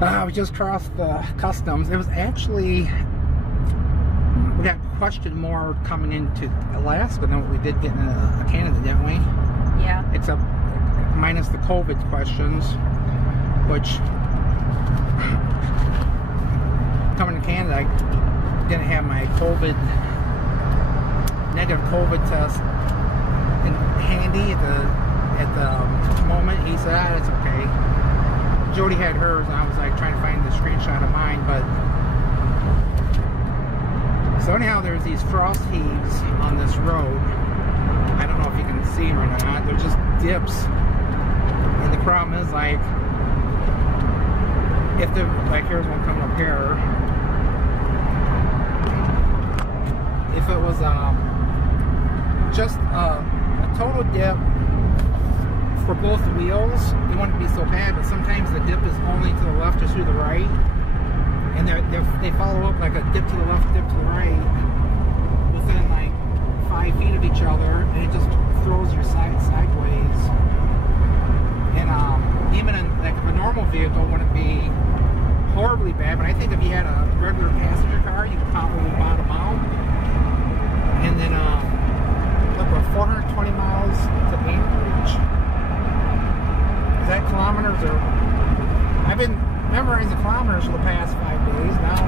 We just crossed the customs. It was actually, we got questioned more coming into Alaska than what we did getting into Canada, didn't we? Yeah. Except minus the COVID questions, which coming to Canada, I didn't have my negative COVID test handy at the moment. He said, it's okay. Jody had hers, and I was like trying to find the screenshot of mine, but so anyhow, there's these frost heaves on this road. I don't know if you can see them or not. They're just dips, and the problem is, like, if the, like, here's one coming up here. If it was just a total dip for both wheels, it wouldn't be so bad, but sometimes the dip is only to the left or to the right, and they follow up like a dip to the left, dip to the right, within like 5 feet of each other, and it just throws your sideways. And even in like a normal vehicle wouldn't be horribly bad, but I think if you had a regular passenger car, you could probably bottom out. And then look, we're 420 miles to Anchorage. Is that kilometers or? I've been memorizing kilometers for the past 5 days now.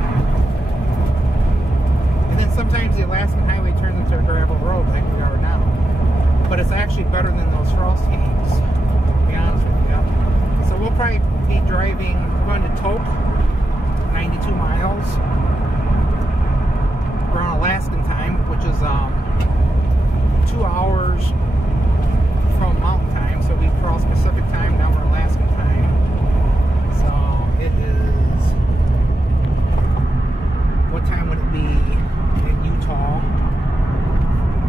And then sometimes the Alaskan highway turns into a gravel road like we are now. But it's actually better than those frost heaves, to be honest with you. So we'll probably be driving, we're going to Tok, 92 miles. We're on Alaskan time, which is 2 hours from mountain time, so we cross Pacific time, now we're Alaskan time. So it is, what time would it be in Utah?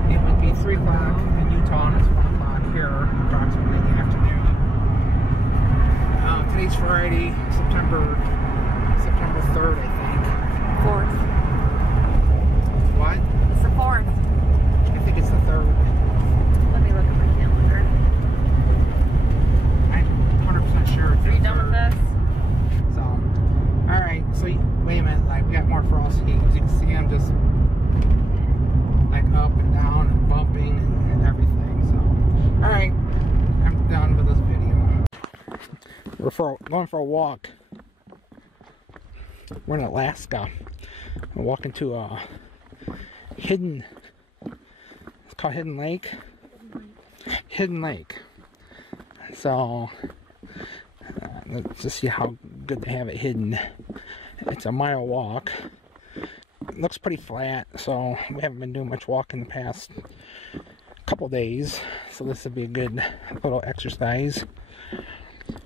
It would be 3 o'clock in Utah, and it's 1 o'clock here, approximately in the afternoon. Today's Friday, September 3rd, I think. 4th. What? It's the 4th. I think it's the 3rd. Let me look at my calendar. I'm 100% sure. Are you done with this? So, alright, so wait a minute, like we got more frost heaves. You can see them just like up and down and bumping and everything. So, alright, I'm done with this video. We're going for a walk. We're in Alaska. We're walking to a hidden, it's called Hidden Lake. Hidden Lake. So let's just see how good they have it hidden. It's a mile walk. It looks pretty flat, so we haven't been doing much walking the past couple days, so this would be a good little exercise.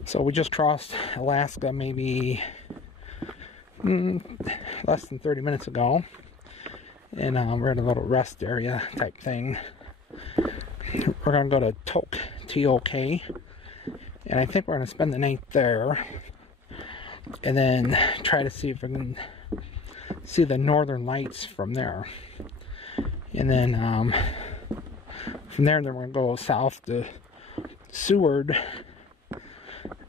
So we just crossed Alaska maybe less than 30 minutes ago, and we're at a little rest area type thing. We're gonna go to Tok, T-O-K, and I think we're gonna spend the night there, and then try to see if we can see the northern lights from there. And then from there, then we're gonna go south to Seward,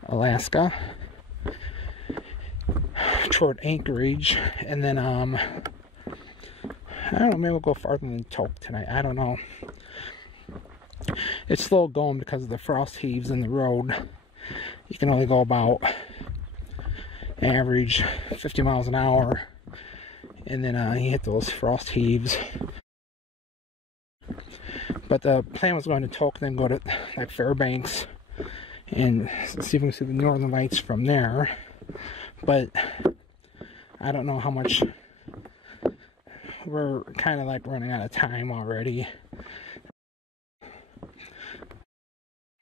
Alaska, toward Anchorage, and then I don't know, maybe we'll go farther than Tok tonight. I don't know. It's slow going because of the frost heaves in the road. You can only go about average 50 miles an hour, and then you hit those frost heaves. But the plan was going to Tok, then go to like Fairbanks and see if we can see the northern lights from there. But I don't know how much. We're kind of like running out of time already.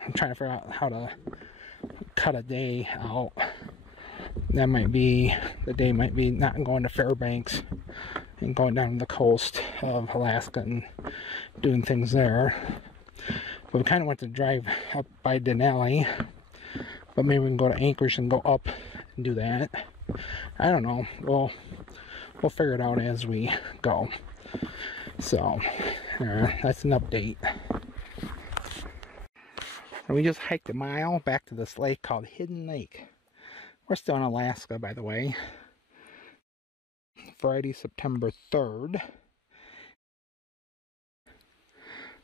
I'm trying to figure out how to cut a day out. That might be, the day might be not going to Fairbanks and going down to the coast of Alaska and doing things there. But we kind of want to drive up by Denali, but maybe we can go to Anchorage and go up and do that. I don't know. We'll figure it out as we go. So that's an update. And we just hiked a mile back to this lake called Hidden Lake. We're still in Alaska, by the way. Friday, September 3rd.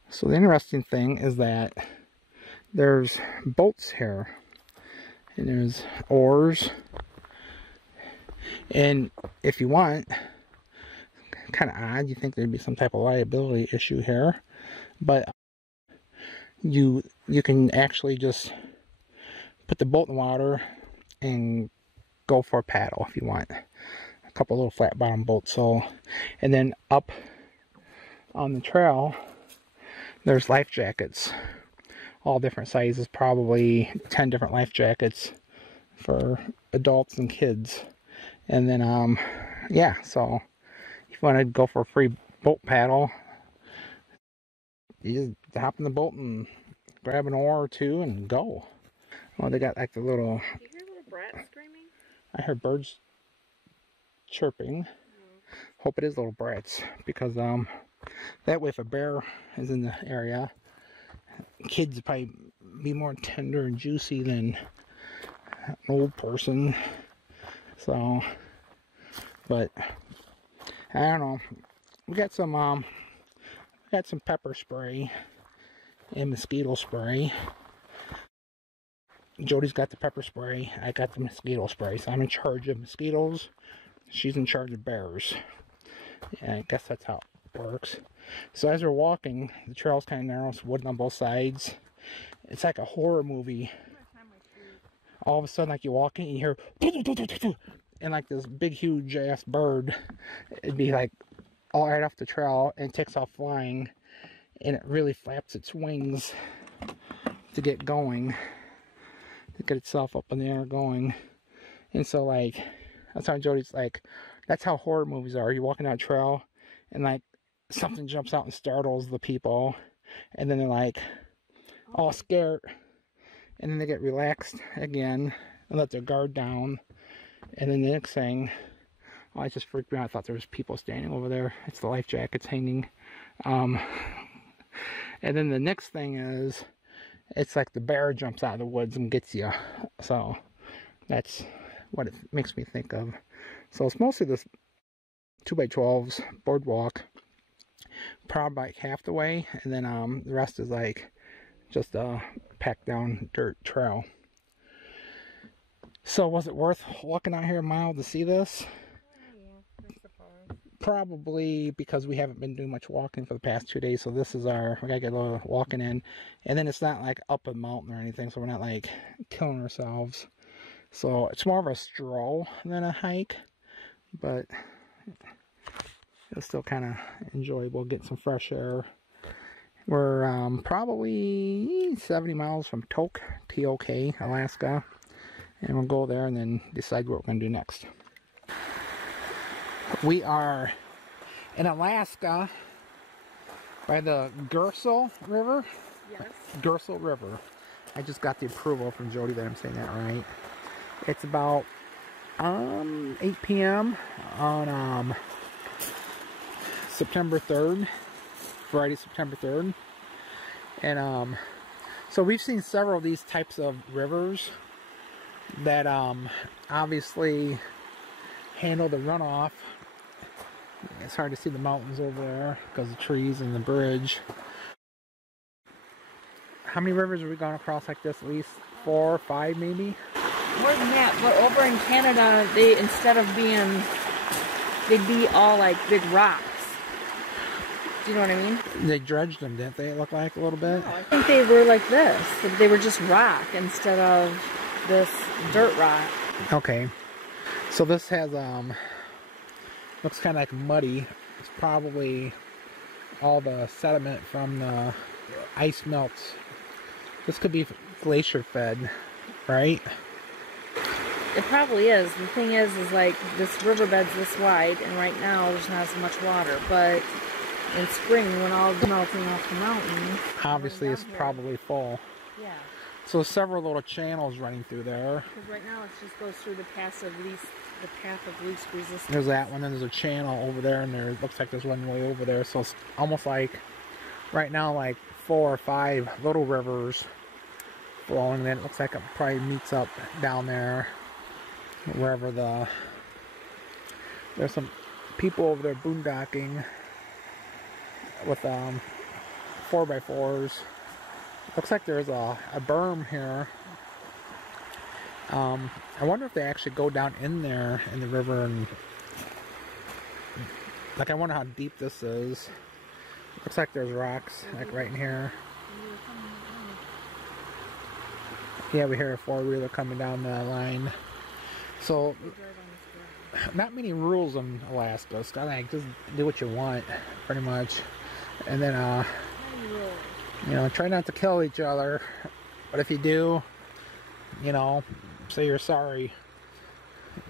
So the interesting thing is that there's boats here. And there's oars. And if you want, kind of odd, you think there'd be some type of liability issue here. But you can actually just put the boat in the water and go for a paddle if you want. A couple little flat bottom boats. So, and then up on the trail, there's life jackets, all different sizes, probably 10 different life jackets for adults and kids. And then, yeah, so if you want to go for a free boat paddle, you just hop in the boat and grab an oar or two and go. Well, they got like the little... Do you hear little brats screaming? I heard birds chirping. Hope it is little brats, because that way if a bear is in the area, kids would probably be more tender and juicy than an old person. So, but I don't know. We got some pepper spray and mosquito spray. Jody's got the pepper spray. I got the mosquito spray. So I'm in charge of mosquitoes. She's in charge of bears. Yeah, I guess that's how it works. So as we're walking, the trail's kind of narrow. It's wood on both sides. It's like a horror movie. All of a sudden, like you're walking, and you hear, and like this big, huge ass bird. It'd be like all right off the trail and takes off flying, and it really flaps its wings to get going, to get itself up in the air going. And so like that's how Jody's like, that's how horror movies are. You're walking down a trail and like something jumps out and startles the people, and then they're like all scared, and then they get relaxed again and let their guard down. And then the next thing, oh, it just freaked me out. I thought there was people standing over there. It's the life jackets hanging. And then the next thing is, it's like the bear jumps out of the woods and gets you. So that's what it makes me think of. So it's mostly this 2x12s boardwalk, probably like half the way, and then the rest is like just a packed down dirt trail. So was it worth walking out here a mile to see this? Yeah, I suppose. Probably, because we haven't been doing much walking for the past 2 days, so this is we gotta get a little walking in. And then it's not like up a mountain or anything, so we're not like killing ourselves. So it's more of a stroll than a hike, but it's still kind of enjoyable, getting some fresh air. We're probably 70 miles from T-O-K, Alaska, and we'll go there and then decide what we're going to do next. We are in Alaska by the Gersel River. Yes. Gersel River. I just got the approval from Jody that I'm saying that right. It's about 8 p.m. on September 3rd, Friday, September 3rd. And so we've seen several of these types of rivers that obviously handle the runoff. It's hard to see the mountains over there because of the trees and the bridge. How many rivers have we gone across like this? At least 4 or 5 maybe? More than that, but over in Canada, they, instead of being, they'd be all like big rocks. Do you know what I mean? They dredged them, didn't they? It looked like a little bit. No, I think they were like this. They were just rock instead of this dirt rock. Okay. So this has, looks kind of like muddy. It's probably all the sediment from the ice melts. This could be glacier fed, right? It probably is. The thing is like this riverbed's this wide, and right now there's not as much water. But in spring, when all the melting off the mountain, obviously it's probably full. Yeah. So several little channels running through there. Because right now it just goes through the path of least resistance. There's that one, and there's a channel over there, and there looks like there's one way over there. So it's almost like right now, like 4 or 5 little rivers flowing. Then it looks like it probably meets up down there. wherever there's some people over there boondocking with 4x4s. Looks like there's a berm here. I wonder if they actually go down in there in the river and, like, I wonder how deep this is. Looks like there's rocks, like, right in here. Yeah, we hear a four-wheeler coming down the line. So, not many rules in Alaska. It's kind of like, just do what you want, pretty much. And then, you know, try not to kill each other. But if you do, you know, say you're sorry.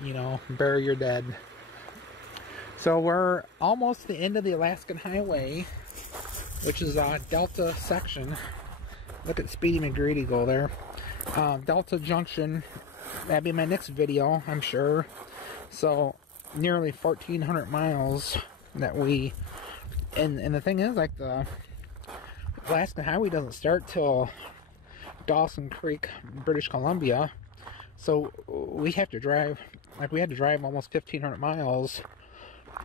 You know, bury your dead. So we're almost the end of the Alaskan Highway, which is Delta section. Look at Speedy McGreedy go there. Delta Junction. That'll be my next video, I'm sure. So nearly 1,400 miles that we. And the thing is, like, the Alaskan Highway doesn't start till Dawson Creek, British Columbia. So we have to drive, like, we had to drive almost 1,500 miles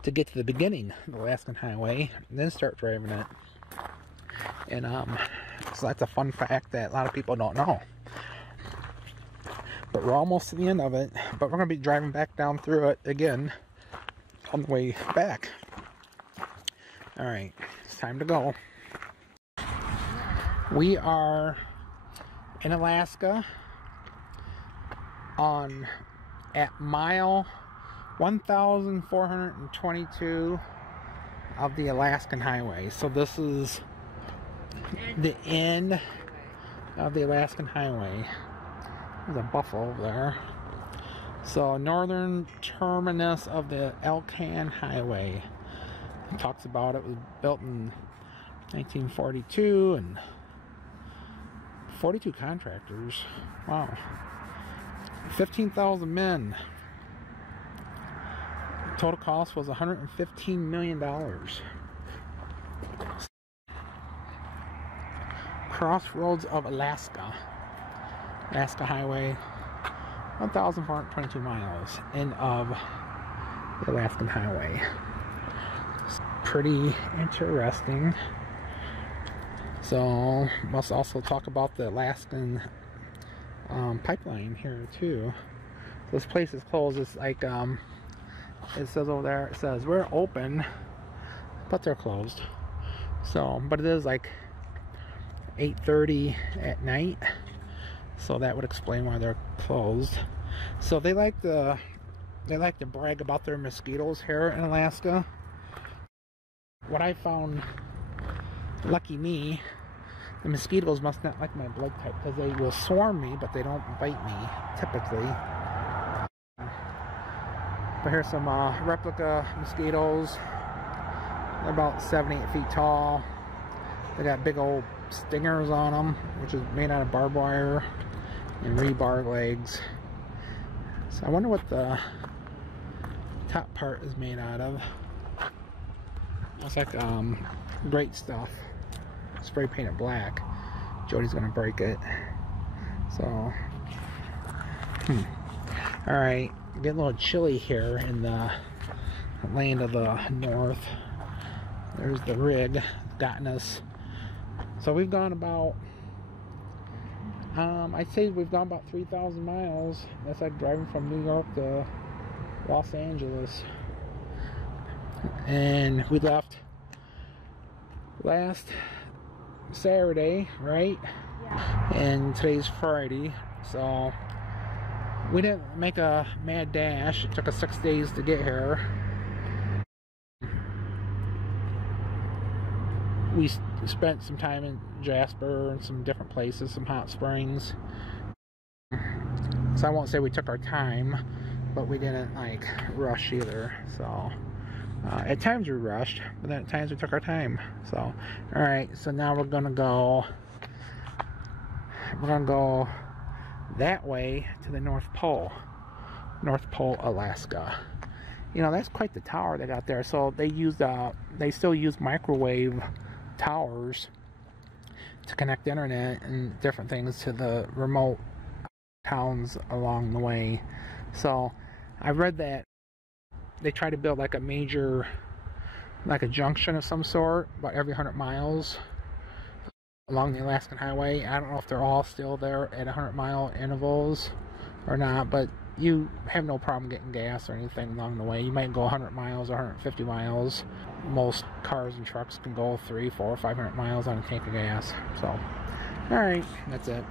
to get to the beginning of the Alaskan Highway, and then start driving it. And so that's a fun fact that a lot of people don't know. But we're almost to the end of it. But we're going to be driving back down through it again on the way back. Alright, it's time to go. We are in Alaska at mile 1,422 of the Alaskan Highway. So this is the end of the Alaskan Highway. There's a buffalo over there. So northern terminus of the Alcan Highway. It talks about it was built in 1942 and 42 contractors. Wow. 15,000 men. Total cost was $115 million. Crossroads of Alaska. Alaska Highway. 1,422 miles. End of the Alaskan Highway. It's pretty interesting. So, must also talk about the Alaskan pipeline here too. This place is closed. It's like it says over there, it says we're open, but they're closed. So, but it is like 8:30 at night, so that would explain why they're closed. So they like to brag about their mosquitoes here in Alaska. What I found, lucky me, the mosquitoes must not like my blood type, because they will swarm me, but they don't bite me, typically. But here's some replica mosquitoes. They're about 7-8 feet tall. They got big old stingers on them, which is made out of barbed wire and rebar legs. So I wonder what the top part is made out of. Looks like great stuff. Spray painted black. Jody's gonna break it. So, alright, getting a little chilly here in the land of the north. There's the rig gotten us. So we've gone about, I'd say we've gone about 3,000 miles. That's like driving from New York to Los Angeles. And we left last Saturday, right? Yeah. And today's Friday, so we didn't make a mad dash. It took us 6 days to get here. We spent some time in Jasper and some different places, some hot springs. So I won't say we took our time, but we didn't like rush either. So at times we rushed, but then at times we took our time. So, all right. So now we're gonna go that way to the North Pole, Alaska. You know, that's quite the tower they got there. So they still use microwave towers to connect internet and different things to the remote towns along the way. So I read that they try to build like a major, like a junction of some sort, about every 100 miles along the Alaskan Highway. I don't know if they're all still there at 100-mile intervals or not, but you have no problem getting gas or anything along the way. You might go 100 miles or 150 miles. Most cars and trucks can go 300, 400, 500 miles on a tank of gas. So, alright, that's it.